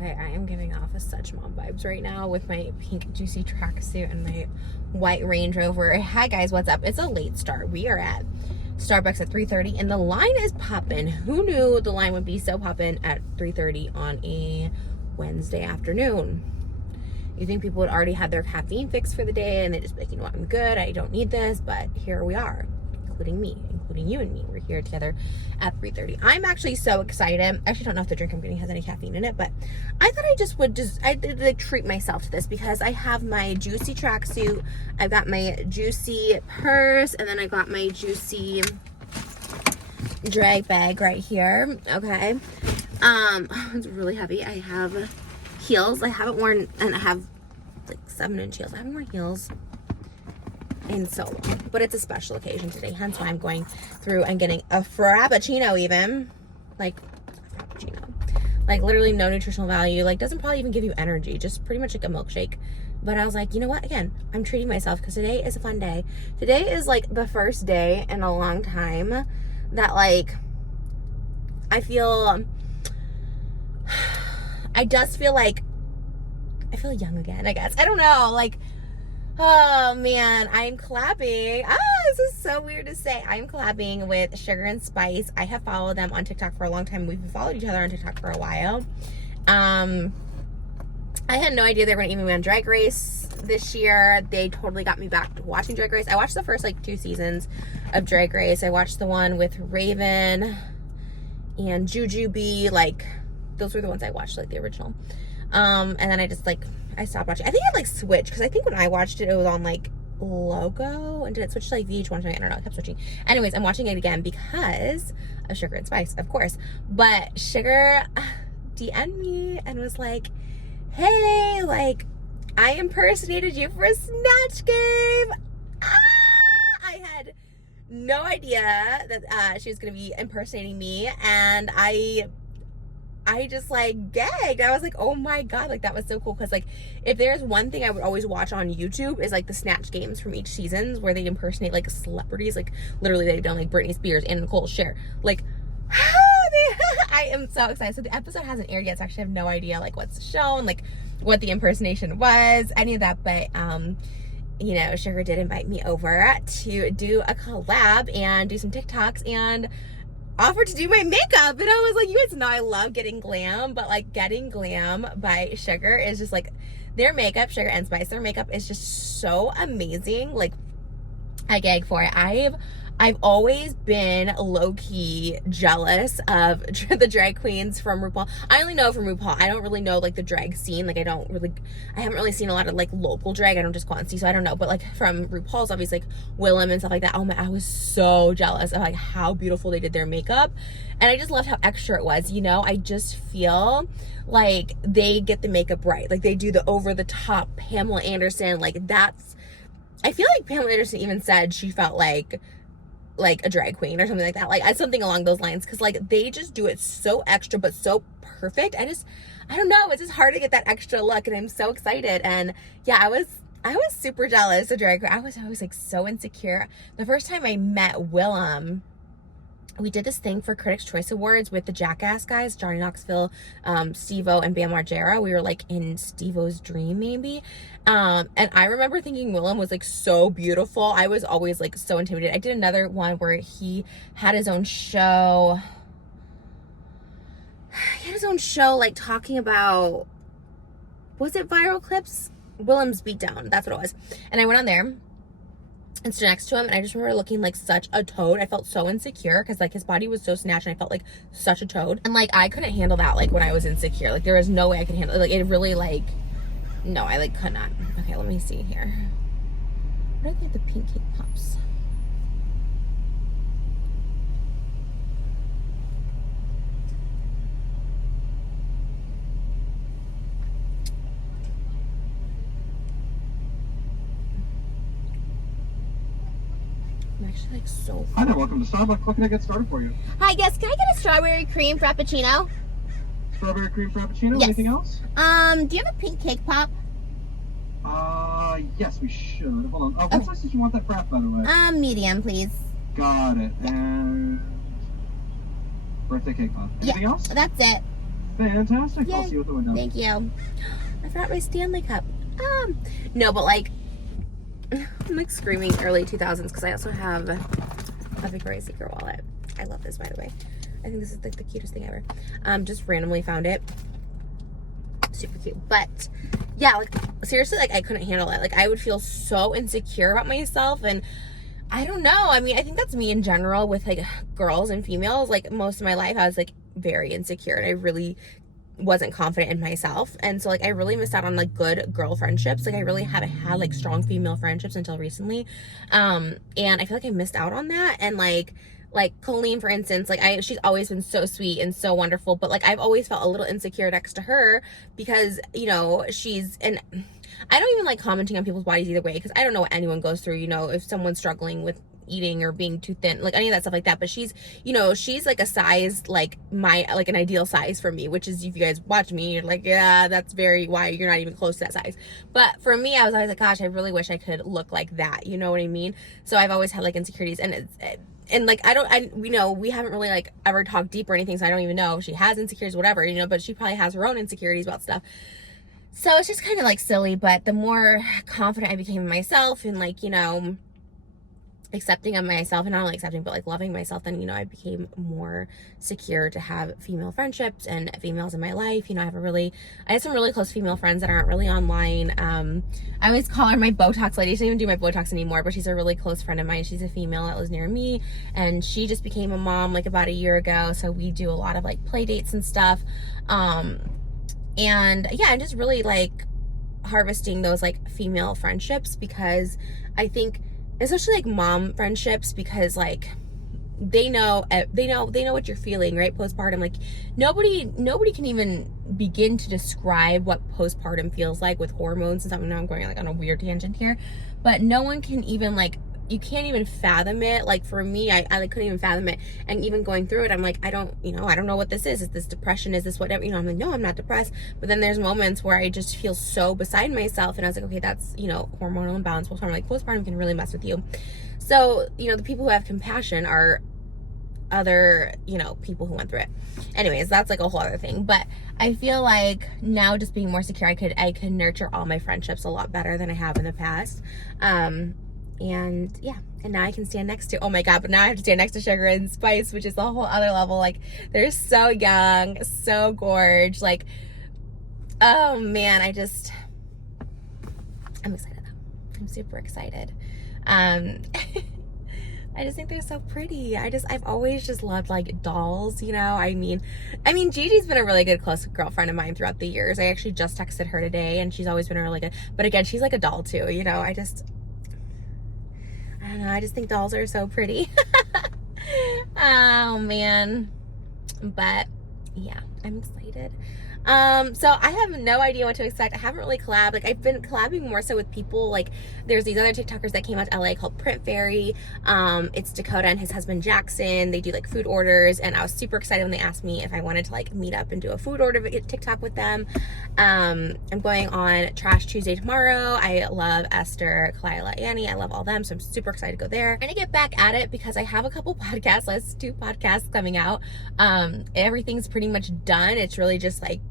Okay, I am giving off such mom vibes right now with my pink juicy tracksuit and my white Range Rover. Hi guys, what's up? It's a late start. We are at Starbucks at 3:30 and the line is popping. Who knew the line would be so popping at 3:30 on a Wednesday afternoon? You think people would already have their caffeine fix for the day and they just be like, you know what, I'm good, I don't need this, but here we are, including me, including you and me. We're here together at 3:30. I'm actually so excited. I actually don't know if the drink I'm getting has any caffeine in it, but I thought I'd like treat myself to this because I have my juicy tracksuit, I've got my juicy purse, and then I got my juicy drag bag right here. Okay. It's really heavy. I have heels. I haven't worn, and I have like 7-inch heels. I haven't worn heels in so long, but it's a special occasion today, hence why I'm going through and getting a frappuccino, even like a frappuccino, like literally no nutritional value, like doesn't probably even give you energy, just pretty much like a milkshake. But I was like, you know what, again, I'm treating myself because today is a fun day. Today is like the first day in a long time that like I feel, I just feel like I feel young again, I guess. I don't know, like, oh man, I'm collabing. This is so weird to say. I'm collabing with Sugar and Spice. I have followed them on TikTok for a long time. We've followed each other on TikTok for a while. I had no idea they were going to even be on Drag Race this year. They totally got me back to watching Drag Race. I watched the first like 2 seasons of Drag Race. I watched the one with Raven and Jujubee. Like, those were the ones I watched, like the original. And then I just like, I stopped watching. I think it like switched because I think when I watched it, it was on like Logo, and did it switch to like VH1? I don't know. I kept switching. Anyways, I'm watching it again because of Sugar and Spice, of course. But Sugar DM'd me and was like, "Hey, like, I impersonated you for a Snatch Game." I had no idea that she was gonna be impersonating me, and I just like gagged. I was like, oh my god, like that was so cool. Because like if there's one thing I would always watch on YouTube is like the Snatch Games from each seasons where they impersonate like celebrities. Like literally they've done like Britney Spears and Nicole Cher. Like I am so excited. So the episode hasn't aired yet, so I actually have no idea like what's shown, like what the impersonation was, any of that. But you know, Sugar did invite me over to do a collab and do some TikToks and offered to do my makeup. And I was like, you guys know I love getting glam, but like getting glam by Sugar is just like, their makeup, Sugar and Spice, their makeup is just so amazing. Like, I gag for it. I've always been low-key jealous of the drag queens from RuPaul. I only know from RuPaul. I don't really know like the drag scene. Like I haven't really seen a lot of like local drag. I don't just go out and see, so I don't know. But like from RuPaul's, obviously like Willem and stuff like that. Oh my, I was so jealous of like how beautiful they did their makeup. And I just loved how extra it was, you know? I just feel like they get the makeup right. Like they do the over-the-top Pamela Anderson. Like I feel like Pamela Anderson even said she felt like a drag queen or something like that, like something along those lines, because like they just do it so extra but so perfect. I don't know, it's just hard to get that extra look, and I'm so excited. And yeah, I was super jealous of drag queen. I was like so insecure. The first time I met Willem, we did this thing for Critics' Choice Awards with the Jackass guys, Johnny Knoxville, Steve-O, and Bam Margera. We were like in Steve-O's dream maybe. And I remember thinking Willem was like so beautiful. I was always like so intimidated. I did another one where he had his own show. He had his own show like talking about, was it Viral Clips? Willem's Beatdown. That's what it was. And I went on there and stood next to him, and I just remember looking like such a toad. I felt so insecure because like his body was so snatched and I felt like such a toad, and like I couldn't handle that. Like when I was insecure, like there was no way I could handle it. Like it really like, no, I like could not. Okay, let me see here. What are the pink cake pops? I'm actually like so. Hi there, welcome to Starbucks. What can I get started for you? Hi, yes. Can I get a strawberry cream frappuccino? Strawberry cream frappuccino. Yes. Anything else? Do you have a pink cake pop? Yes, we should. Hold on. What size did you want that frap, by the way? Medium, please. Got it. And birthday cake pop. Anything else? That's it. Fantastic. Yay. I'll see you at the window. Thank you. I forgot my Stanley Cup. No, but like, I'm like screaming early 2000s because I also have a Victoria's Secret wallet. I love this, by the way. I think this is like the cutest thing ever. Just randomly found it. Super cute. But yeah, like seriously, like I couldn't handle it. Like I would feel so insecure about myself, and I don't know. I mean, I think that's me in general with like girls and females. Like most of my life, I was like very insecure, and I really wasn't confident in myself. And so like I really missed out on like good girl friendships. Like I really haven't had like strong female friendships until recently. And I feel like I missed out on that. And like Colleen, for instance, like she's always been so sweet and so wonderful, but like I've always felt a little insecure next to her because, you know, and I don't even like commenting on people's bodies either way, because I don't know what anyone goes through, you know, if someone's struggling with eating or being too thin, like any of that stuff like that. But she's, you know, she's like a size, like an ideal size for me, which is, if you guys watch me, you're like, yeah, that's why you're not even close to that size. But for me, I was always like, gosh, I really wish I could look like that. You know what I mean? So I've always had like insecurities, and like, you know, we haven't really like ever talked deep or anything. So I don't even know if she has insecurities, whatever, you know, but she probably has her own insecurities about stuff. So it's just kind of like silly. But the more confident I became in myself and like, you know, accepting of myself, and not only accepting but like loving myself, then, you know, I became more secure to have female friendships and females in my life. You know, I have some really close female friends that aren't really online. I always call her my Botox lady. She doesn't even do my Botox anymore, but she's a really close friend of mine. She's a female that lives near me, and she just became a mom like about a year ago, so we do a lot of like play dates and stuff. And yeah, I'm just really like harvesting those like female friendships, because I think especially like mom friendships, because like they know what you're feeling, right? Postpartum, like nobody can even begin to describe what postpartum feels like with hormones and stuff. Now I'm going like on a weird tangent here, but no one can even like, you can't even fathom it. Like for me, I like couldn't even fathom it. And even going through it, I'm like, I don't know what this is. Is this depression? Is this whatever? You know, I'm like, no, I'm not depressed. But then there's moments where I just feel so beside myself, and I was like, okay, that's, you know, hormonal imbalance. Postpartum, like postpartum can really mess with you. So, you know, the people who have compassion are other, you know, people who went through it. Anyways, that's like a whole other thing. But I feel like now, just being more secure, I could nurture all my friendships a lot better than I have in the past. And yeah, and now I can stand next to, oh my god, but now I have to stand next to Sugar and Spice, which is a whole other level. Like, they're so young, so gorge. Like, oh man, I'm excited though. I'm super excited. I just think they're so pretty. I've always just loved like dolls, you know. I mean Gigi's been a really good close girlfriend of mine throughout the years. I actually just texted her today, and she's always been a really good, but again, she's like a doll too, you know. I don't know, I just think dolls are so pretty. Oh man. But yeah, I'm excited. So I have no idea what to expect. I haven't really collabed. Like, I've been collabing more so with people. Like, there's these other TikTokers that came out to LA called Print Fairy. It's Dakota and his husband Jackson. They do like food orders, and I was super excited when they asked me if I wanted to like meet up and do a food order TikTok with them. I'm going on Trash Tuesday tomorrow. I love Esther, Kalila, Annie. I love all them, so I'm super excited to go there. I'm gonna get back at it because I have a couple podcasts. Let's do podcasts coming out. Everything's pretty much done. It's really just like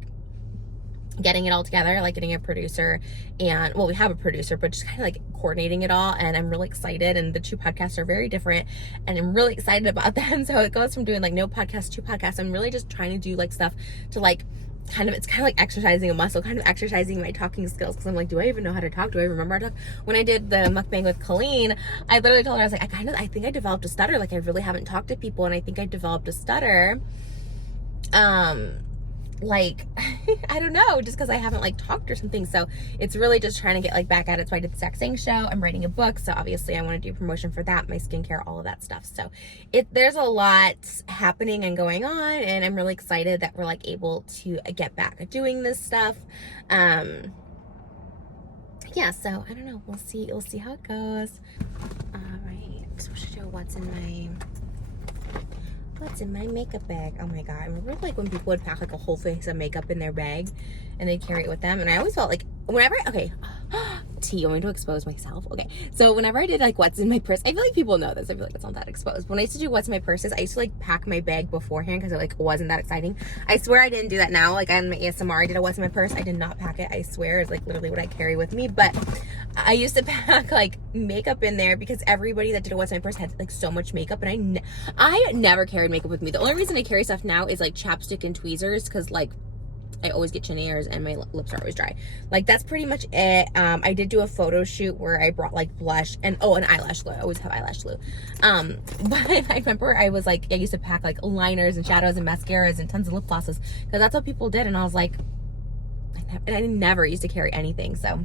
getting it all together, like getting a producer, and well, we have a producer, but just kind of like coordinating it all. And I'm really excited, and the two podcasts are very different, and I'm really excited about them. So it goes from doing like no podcast, 2 podcasts. I'm really just trying to do like stuff to like it's kind of like exercising a muscle, kind of exercising my talking skills, because I'm like, do I even know how to talk? Do I remember how to talk? When I did the mukbang with Colleen, I literally told her, I was like, I think I developed a stutter. Like, I really haven't talked to people, and I think I developed a stutter. Like, I don't know, just because I haven't like talked or something. So it's really just trying to get like back at it. So I did the Sex Sang show. I'm writing a book, so obviously I want to do promotion for that, my skincare, all of that stuff. So there's a lot happening and going on, and I'm really excited that we're like able to get back at doing this stuff. Yeah, so I don't know, we'll see how it goes. All right, so we'll show what's in my makeup bag. Oh my god, I remember like when people would pack like a whole face of makeup in their bag and they'd carry it with them, and I always felt like whenever, okay, tea. You want me to expose myself? Okay. So whenever I did like what's in my purse, I feel like people know this. I feel like it's not that exposed. When I used to do what's in my purses, I used to like pack my bag beforehand because it like wasn't that exciting. I swear I didn't do that now. Like on my ASMR, I did a what's in my purse. I did not pack it. I swear it's like literally what I carry with me. But I used to pack like makeup in there because everybody that did a what's in my purse had like so much makeup, and I never carried makeup with me. The only reason I carry stuff now is like chapstick and tweezers because like I always get chin ears and my lips are always dry. Like that's pretty much it. I did do a photo shoot where I brought like blush and an eyelash glue. I always have eyelash glue. But I remember I was like, I used to pack like liners and shadows and mascaras and tons of lip glosses because that's what people did. And I was like, I never used to carry anything. So,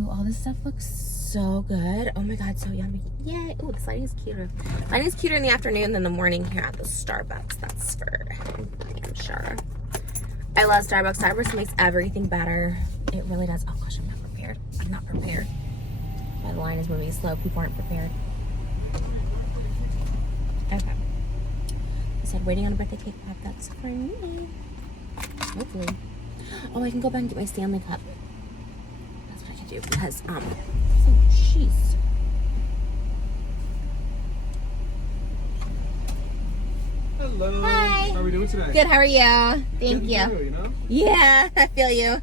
ooh, all this stuff looks so good. Oh my God, so yummy. Yay. Ooh, this lighting is cuter. Lighting is cuter in the afternoon than the morning here at the Starbucks. That's for damn sure. I love Starbucks. Starbucks makes everything better. It really does. Oh gosh, I'm not prepared. I'm not prepared. My line is moving slow. People aren't prepared. Okay. I said waiting on a birthday cake pop. That's for me. Hopefully. Oh, I can go back and get my Stanley cup. That's what I can do because, oh, jeez. Hello. Hi. How are we doing today? Good, how are you? Thank you. Through, you know? Yeah, I feel you.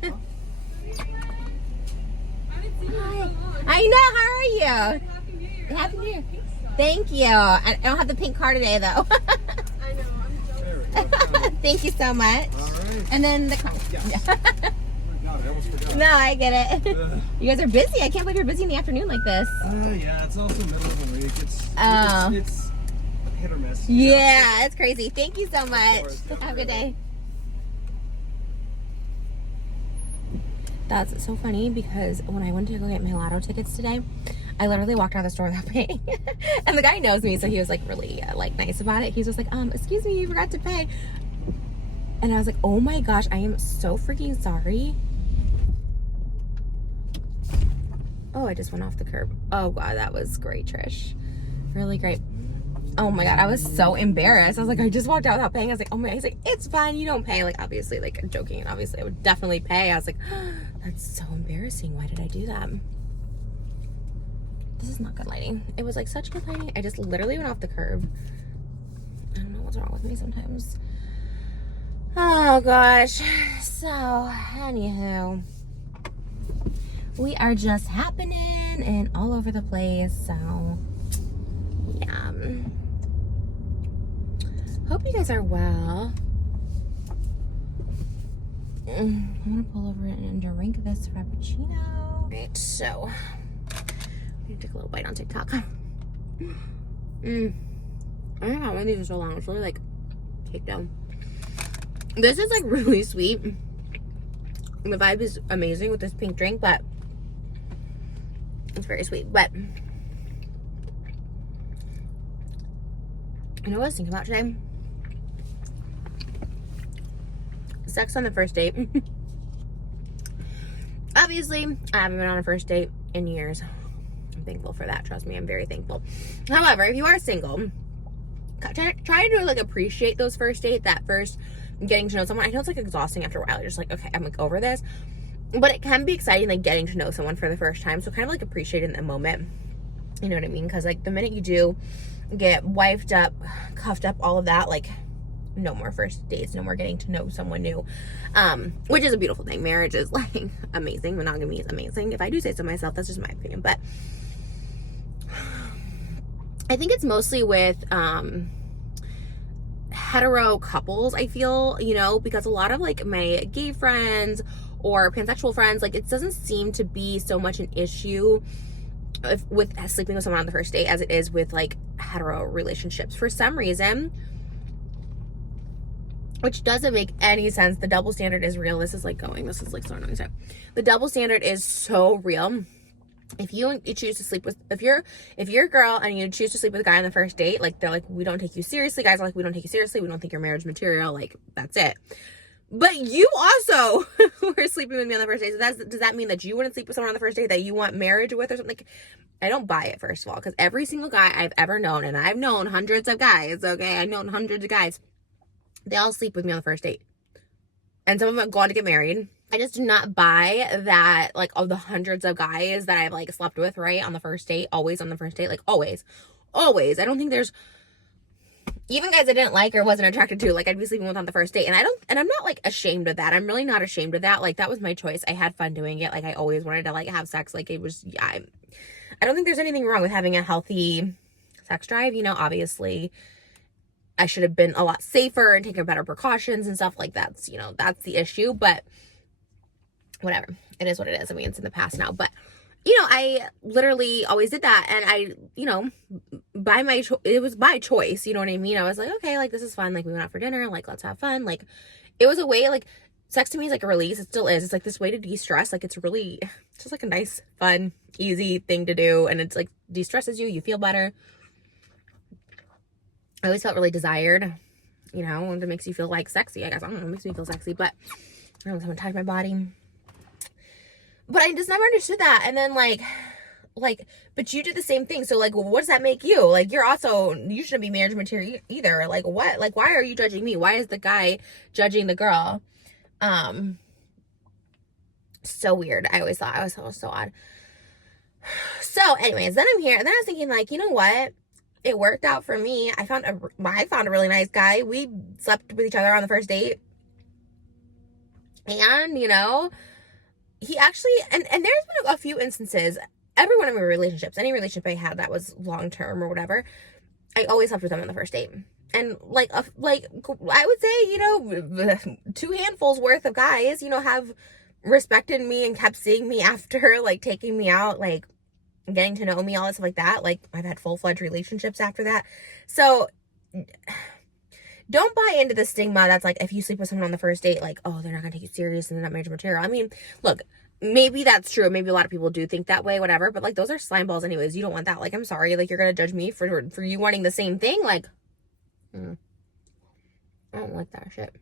Hi. I know, how are you? Happy New Year. Happy New Year. Thank you. I don't have the pink car today, though. I know, I'm jealous. Thank you so much. All right. And then the car. Yes. Yeah. God, I almost forgot. No, I get it. Ugh. You guys are busy. I can't believe you're busy in the afternoon like this. Yeah, it's also middle of the week. Oh. It's hit or miss. you know? Yeah, it's crazy. Thank you so much. course, yeah, Have a good really. day. That's so funny because when I went to go get my lotto tickets today, I literally walked out of the store without paying. And the guy knows me, so he was like really like nice about it. He's just like, excuse me, you forgot to pay. And I was like, oh my gosh, I am so freaking sorry. Oh, I just went off the curb. Oh God, that was great, Trish. Really great. Oh my God, I was so embarrassed. I was like, I just walked out without paying. I was like, oh my, he's like, it's fine, you don't pay. Like, obviously, like, I'm joking, and obviously I would definitely pay. I was like, oh, that's so embarrassing. Why did I do that? This is not good lighting. It was like such good lighting. I just literally went off the curb. I don't know what's wrong with me sometimes. Oh gosh. So, anywho, we are just happening and all over the place. So, yeah. Hope you guys are well. I'm gonna pull over and drink this frappuccino. Right, so I'm gonna take a little bite on TikTok. I haven't had one of these in so long. It's really like cake dough. This is like really sweet. The vibe is amazing with this pink drink, but it's very sweet. But you know what I was thinking about today? Sex on the first date. Obviously, I haven't been on a first date in years. I'm thankful for that. Trust me, I'm very thankful. However, if you are single, try to like appreciate those first date, that first getting to know someone. I know it's like exhausting after a while. You're just like, okay, I'm like over this. But it can be exciting, like getting to know someone for the first time. So kind of like appreciate it in the moment. You know what I mean? Because like the minute you do get wifed up, cuffed up, all of that, like no more first dates, no more getting to know someone new, which is a beautiful thing. Marriage is like amazing. Monogamy is amazing. If I do say so myself, that's just my opinion. But I think it's mostly with hetero couples, I feel, you know, because a lot of like my gay friends or pansexual friends, like it doesn't seem to be so much an issue with sleeping with someone on the first date as it is with like hetero relationships for some reason, which doesn't make any sense. The double standard is real. This is like so annoying. The double standard is so real. If you choose to sleep with, if you're a girl and you choose to sleep with a guy on the first date, like they're like, we don't take you seriously. Guys are like, we don't take you seriously. We don't think you're marriage material. Like, that's it. But you also were sleeping with me on the first date. So does that mean that you wouldn't sleep with someone on the first date that you want marriage with or something? Like, I don't buy it, first of all, because every single guy I've ever known, and I've known hundreds of guys, okay? I've known hundreds of guys. They all sleep with me on the first date. And some of them go on to get married. I just do not buy that, like, of the hundreds of guys that I've, like, slept with, right, on the first date, always on the first date, like, always. I don't think there's, even guys I didn't like or wasn't attracted to, like, I'd be sleeping with on the first date, and I'm not, like, ashamed of that. I'm really not ashamed of that. Like, that was my choice. I had fun doing it. Like, I always wanted to, like, have sex. Like, it was, I don't think there's anything wrong with having a healthy sex drive. You know, obviously, I should have been a lot safer and taken better precautions and stuff like that. You know, that's the issue, but whatever. It is what it is. I mean, it's in the past now, but, you know, I literally always did that, and I, you know, it was by choice, you know what I mean? I was like, okay, like, this is fun, like, we went out for dinner, like, let's have fun, like, it was a way, like, sex to me is like a release. It still is. It's like this way to de-stress. Like, it's just like a nice, fun, easy thing to do, and it's like de-stresses you feel better. I always felt really desired, you know, and it makes you feel, like, sexy, I guess. I don't know, it makes me feel sexy, but I don't know, someone touched my body. But I just never understood that. And then, like, but you did the same thing. So, like, what does that make you? Like, you shouldn't be marriage material either. Like, what? Like, why are you judging me? Why is the guy judging the girl? So weird. I always thought I was so odd. So, anyways, then I'm here, and then I was thinking, like, you know what? It worked out for me. I found a really nice guy. We slept with each other on the first date. And, you know, he actually, and there's been a few instances, every one of my relationships, any relationship I had that was long-term or whatever, I always slept with them on the first date. And, like, I would say, you know, 2 handfuls worth of guys, you know, have respected me and kept seeing me after, like, taking me out, like, getting to know me, all that stuff like that. Like, I've had full-fledged relationships after that. So, don't buy into the stigma that's like, if you sleep with someone on the first date, like, oh, they're not gonna take you serious and they're not marriage material. I mean, look, maybe that's true. Maybe a lot of people do think that way, whatever. But, like, those are slime balls anyways. You don't want that. Like, I'm sorry. Like, you're gonna judge me for you wanting the same thing? Like, I don't like that shit.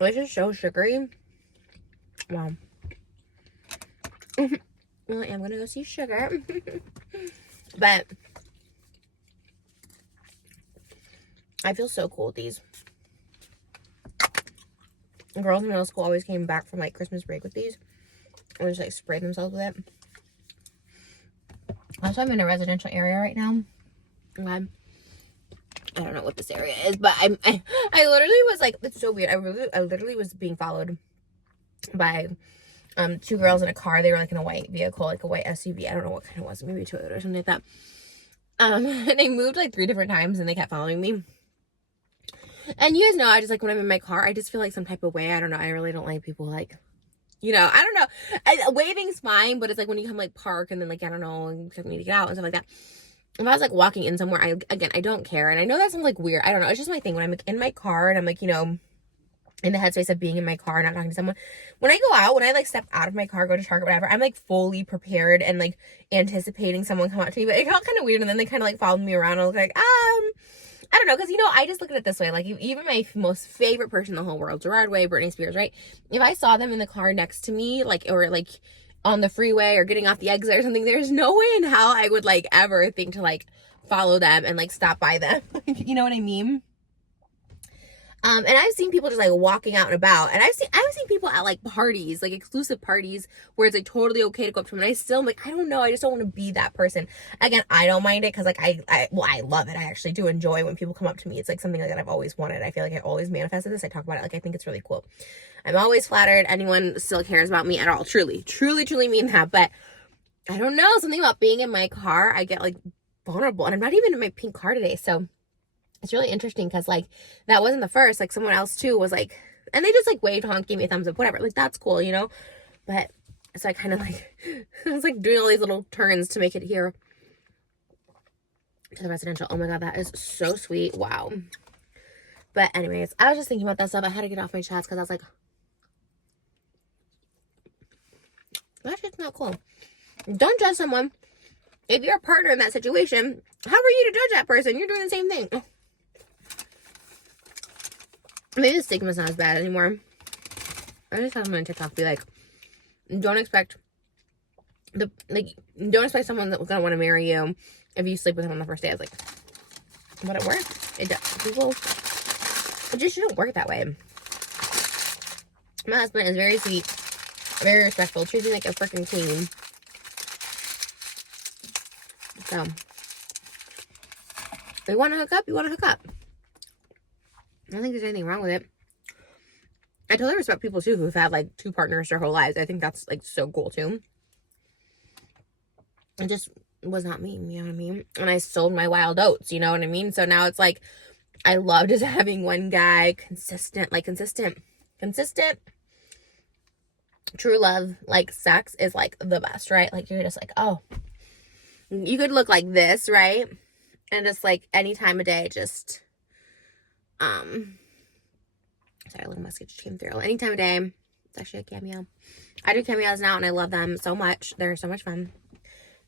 It's just so sugary. Wow. Well, I am gonna go see Sugar. But I feel so cool with these. Girls in middle school always came back from, like, Christmas break with these. Or just, like, sprayed themselves with it. Also, I'm in a residential area right now. Okay. I don't know what this area is, but I literally was like, it's so weird. I literally was being followed by 2 girls in a car. They were, like, in a white vehicle, like a white SUV. I don't know what kind it was, maybe a Toyota or something like that. And they moved, like, 3 different times, and they kept following me. And you guys know, I just, like, when I'm in my car, I just feel like some type of way. I don't know. I really don't like people, like, you know, I don't know. Waving's fine, but it's like when you come, like, park and then, like, I don't know, and you need to get out and stuff like that. If I was, like, walking in somewhere, I don't care. And I know that sounds, like, weird. I don't know. It's just my thing. When I'm, like, in my car and I'm, like, you know, in the headspace of being in my car, not talking to someone. When I go out, when I, like, step out of my car, go to Target, whatever, I'm, like, fully prepared and, like, anticipating someone come up to me. But it got kind of weird. And then they kind of, like, followed me around. And I was like, I don't know. Because, you know, I just look at it this way. Like, even my most favorite person in the whole world, Gerard Way, Britney Spears, right? If I saw them in the car next to me, like, or, like, on the freeway or getting off the exit or something, there's no way in hell I would, like, ever think to, like, follow them and, like, stop by them. You know what I mean? And I've seen people just, like, walking out and about, and I've seen people at, like, parties, like, exclusive parties where it's, like, totally okay to go up to them, and I still am like, I don't know, I just don't want to be that person. Again, I don't mind it, because, like, I love it. I actually do enjoy when people come up to me. It's, like, something like that I've always wanted. I feel like I always manifested this. I talk about it, like, I think it's really cool. I'm always flattered anyone still cares about me at all. Truly mean that. But I don't know, something about being in my car, I get, like, vulnerable, and I'm not even in my pink car today, so it's really interesting, because, like, that wasn't the first. Like, someone else too was like, and they just, like, waved, honked, gave me a thumbs up, whatever, like, that's cool, you know. But so I kind of, like, I was, like, doing all these little turns to make it here to the residential. Oh my god, that is so sweet. Wow. But anyways, I was just thinking about that stuff. I had to get off my chest, because I was like, that shit's not cool. Don't judge someone. If you're a partner in that situation, how are you to judge that person? You're doing the same thing. Maybe the stigma's not as bad anymore. I just had someone on TikTok be like, don't expect someone that's gonna want to marry you if you sleep with them on the first day. I was like, but it works. It does. It just shouldn't work that way. My husband is very sweet, very respectful, treats me like a freaking queen. So, if you want to hook up, you want to hook up. I don't think there's anything wrong with it. I totally respect people too who've had like 2 partners their whole lives. I think that's like so cool too. It just was not me, you know what I mean? And I sold my wild oats, you know what I mean? So now it's like, I love just having one guy, consistent, true love, like sex is like the best, right? Like you're just like, oh, you could look like this, right? And just like any time of day, just, sorry, a little musket just came through. Any time of day, it's actually a cameo. I do cameos now and I love them so much. They're so much fun.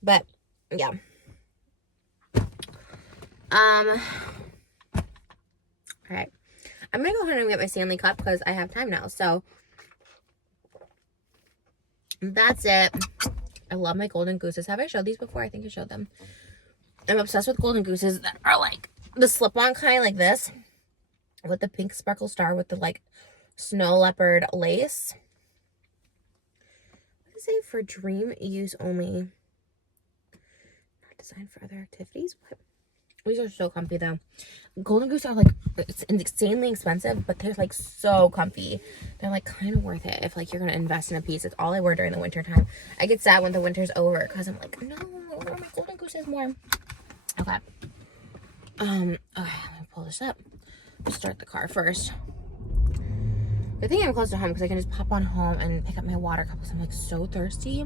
But yeah. All right. I'm gonna go ahead and get my Stanley cup because I have time now. So that's it. I love my golden gooses. Have I showed these before? I think I showed them. I'm obsessed with golden gooses that are like the slip-on kind, like this, with the pink sparkle star with the like snow leopard lace. What does it say? For dream use only. Designed for other activities. What? These are so comfy though. Golden goose are like, it's insanely expensive, but they're like so comfy. They're like kind of worth it if like you're gonna invest in a piece. It's all I wear during the winter time. I get sad when the winter's over because I'm like, no, I wear my golden gooses more. Okay. Okay, let me pull this up. Let's start the car first. Good thing I'm close to home because I can just pop on home and pick up my water cup because I'm like so thirsty.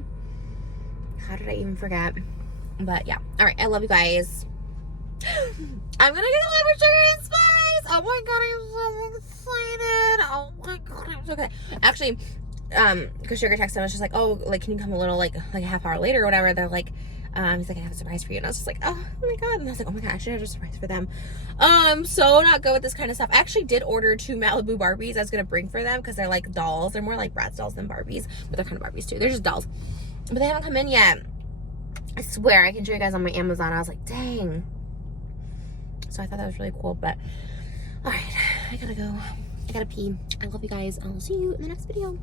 How did I even forget? But yeah. All right. I love you guys. I'm gonna get a live sugar and spice. Oh my god, I'm so excited. Oh my god, I'm so excited. Actually, because Sugar texted me, I was just like, oh, like, can you come a little like a half hour later or whatever? They're like, he's like, I have a surprise for you. And I was just like, oh my god. And I was like, oh my god, I should have a surprise for them. So not good with this kind of stuff. I actually did order 2 Malibu Barbies I was gonna bring for them because they're like dolls. They're more like Bratz dolls than Barbies, but they're kind of Barbies too. They're just dolls. But they haven't come in yet. I swear, I can show you guys on my Amazon. I was like, dang. So I thought that was really cool, but all right, I gotta go. I gotta pee. I love you guys. I'll see you in the next video.